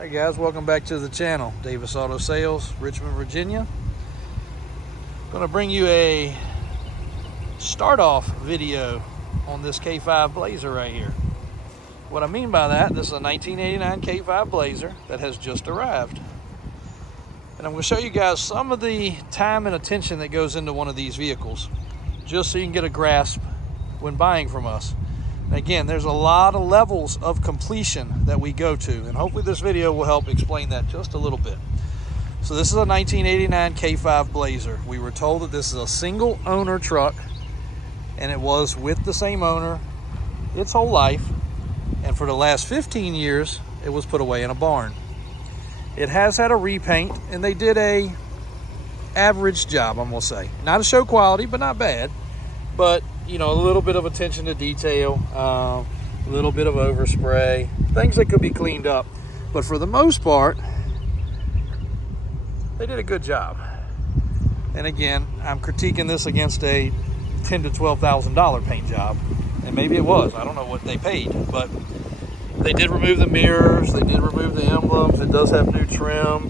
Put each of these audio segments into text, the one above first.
Hey guys, welcome back to the channel. Davis Auto Sales, Richmond, Virginia. Going to bring you a start-off video on this K5 Blazer right here. What I mean by that, this is a 1989 K5 Blazer that has just arrived. And I'm going to show you guys some of the time and attention that goes into one of these vehicles, just so you can get a grasp when buying from us. And again, there's a lot of levels of completion that we go to, and hopefully this video will help explain that just a little bit. So this is a 1989 K5 Blazer. We were told that this is a single owner truck, and it was with the same owner its whole life, and for the last 15 years it was put away in a barn. It has had a repaint, and they did a average job, I'm gonna say. Not a show quality, but not bad. But you know, a little bit of attention to detail, a little bit of overspray, things that could be cleaned up. But for the most part, they did a good job. And again, I'm critiquing this against a $10,000 to $12,000 paint job, and maybe it was. I don't know what they paid, but they did remove the mirrors, they did remove the emblems. It does have new trim.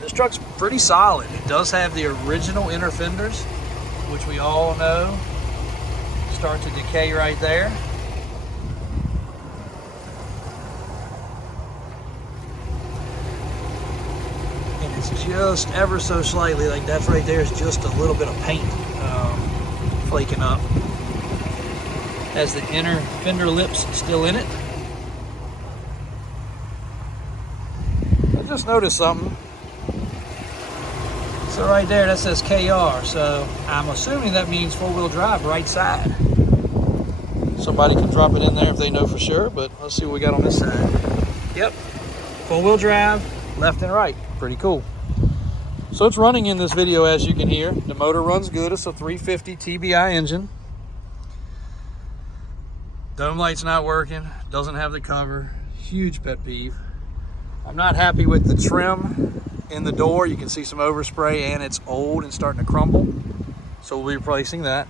This truck's pretty solid. It does have the original inner fenders, which we all know start to decay right there. And it's just ever so slightly, like that's right there, is just a little bit of paint flaking up. Has the inner fender lips still in it. I just noticed something. So right there, that says KR, so I'm assuming that means four-wheel drive right side. Somebody can drop it in there if they know for sure, but let's see what we got on this side. Yep, four-wheel drive, left and right, pretty cool. So it's running in this video, as you can hear. The motor runs good. It's a 350 TBI engine. Dome light's not working, doesn't have the cover, huge pet peeve. I'm not happy with the trim in the door. You can see some overspray, and it's old and starting to crumble, so we'll be replacing that.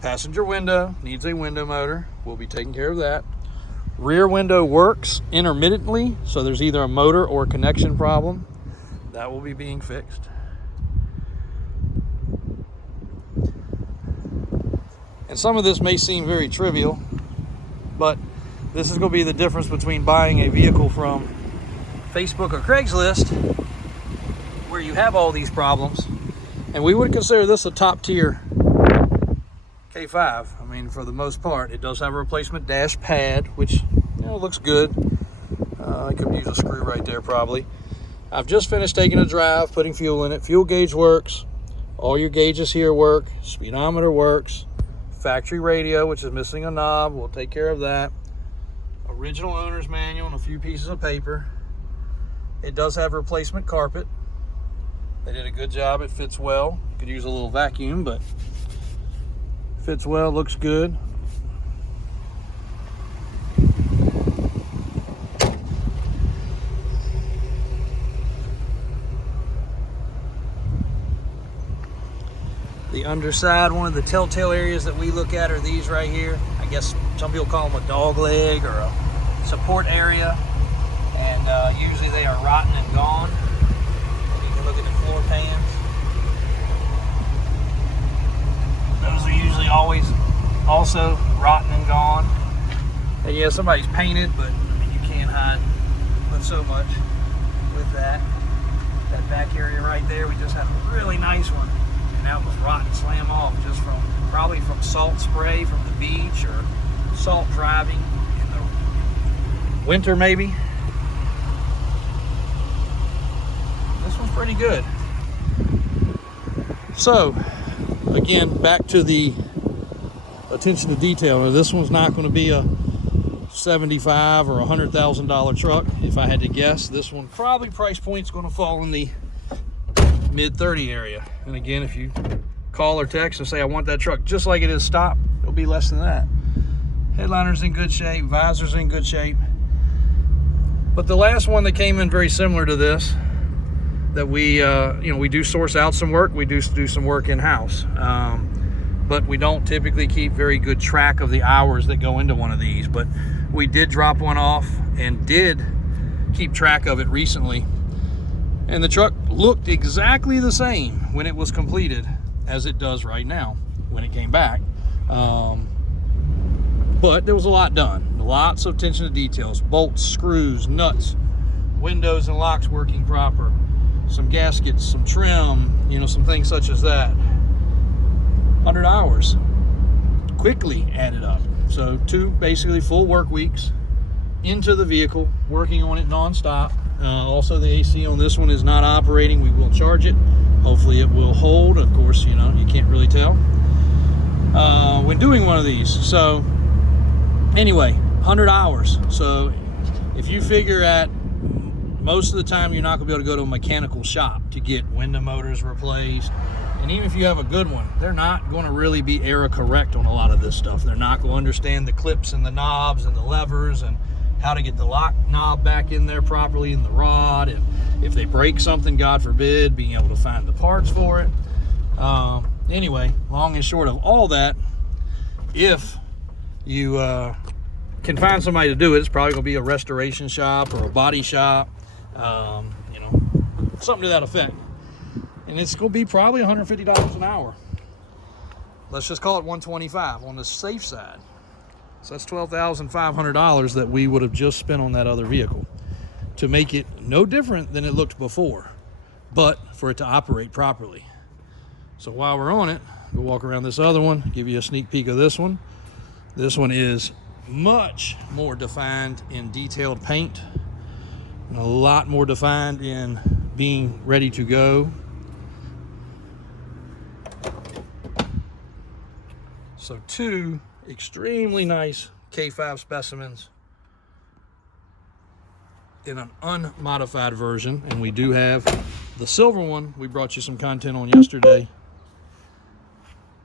Passenger window needs a window motor. We'll be taking care of that. Rear window works intermittently, so there's either a motor or a connection problem. That will be being fixed. And some of this may seem very trivial, but this is going to be the difference between buying a vehicle from Facebook or Craigslist, where you have all these problems, and we would consider this a top tier K5. I mean, for the most part, it does have a replacement dash pad, which, you know, looks good. I could use a screw right there probably. I've just finished taking a drive, putting fuel in it. Fuel gauge works. All your gauges here work. Speedometer works. Factory radio, which is missing a knob, we'll take care of that. Original owner's manual and a few pieces of paper. It does have replacement carpet. They did a good job. It fits well. You could use a little vacuum, but fits well, looks good. The underside, one of the telltale areas that we look at are these right here. I guess some people call them a dog leg or a support area, and usually they are rotten and gone. And you can look at the floor pans. Those are usually always also rotten and gone. And yeah, somebody's painted, but I mean, you can't hide but so much with that. That back area right there, we just had a really nice one. And that was rotten slam off, just from probably from salt spray from the beach or salt driving in the winter maybe. This one's pretty good. So again, back to the attention to detail. Now, this one's not going to be a $75,000 or $100,000 truck. If I had to guess, this one probably price point's going to fall in the mid-30 area. And again, if you call or text and say I want that truck just like it is stock, it'll be less than that. Headliner's in good shape, visor's in good shape. But the last one that came in very similar to this, that we we do source out some work, we do some work in-house, but we don't typically keep very good track of the hours that go into one of these. But We did drop one off and did keep track of it recently. And the truck looked exactly the same when it was completed as it does right now when it came back. But there was a lot done. Lots of attention to details. Bolts, screws, nuts, windows and locks working proper. Some gaskets, some trim, you know, some things such as that. 100 hours quickly added up. So 2 basically full work weeks into the vehicle, working on it nonstop. Also, the AC on this one is not operating. We will charge it. Hopefully it will hold. Of course, you know, you can't really tell when doing one of these. So anyway, 100 hours. So if you figure at most of the time you're not going to be able to go to a mechanical shop to get window motors replaced, and even if you have a good one, they're not going to really be error correct on a lot of this stuff. They're not going to understand the clips and the knobs and the levers and how to get the lock knob back in there properly in the rod, and if they break something, God forbid, being able to find the parts for it. Anyway, long and short of all that, if you can find somebody to do it, it's probably going to be a restoration shop or a body shop, you know, something to that effect. And it's going to be probably $150 an hour. Let's just call it $125 on the safe side. So that's $12,500 that we would have just spent on that other vehicle to make it no different than it looked before, but for it to operate properly. So while we're on it, we'll walk around this other one, give you a sneak peek of this one. This one is much more defined in detailed paint, and a lot more defined in being ready to go. So 2 extremely nice K5 specimens in an unmodified version, and we do have the silver one we brought you some content on yesterday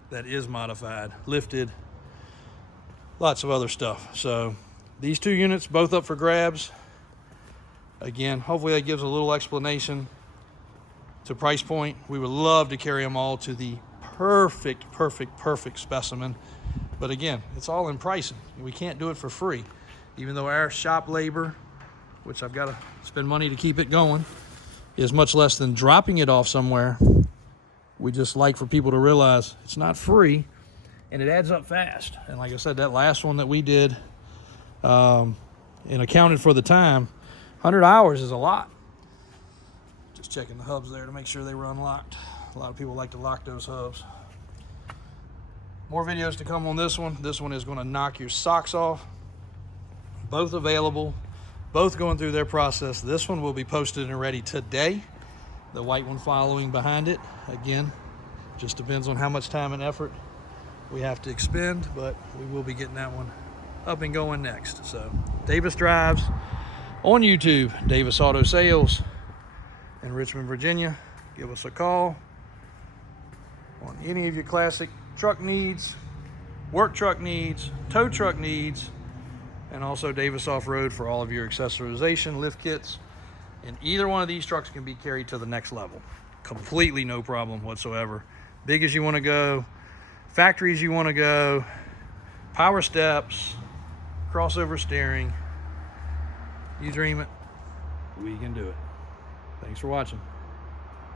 that is modified, lifted, lots of other stuff. So these 2 units both up for grabs. Again, hopefully that gives a little explanation to price point. We would love to carry them all to the perfect specimen, but again, it's all in pricing. We can't do it for free, even though our shop labor, which I've got to spend money to keep it going, is much less than dropping it off somewhere. We just like for people to realize it's not free, and it adds up fast. And like I said, that last one that we did and accounted for the time, 100 hours is a lot. Just checking the hubs there to make sure they were unlocked. A lot of people like to lock those hubs. More videos to come on this one. This one is going to knock your socks off. Both available, both going through their process. This one will be posted and ready today. The white one following behind it. Again, just depends on how much time and effort we have to expend, but we will be getting that one up and going next. So Davis Drives on YouTube, Davis Auto Sales in Richmond, Virginia. Give us a call on any of your classic truck needs, work truck needs, tow truck needs, and also Davis Off-Road for all of your accessorization, lift kits. And either one of these trucks can be carried to the next level. Completely no problem whatsoever. Big as you want to go, factories you want to go, power steps, crossover steering. You dream it, we can do it. Thanks for watching.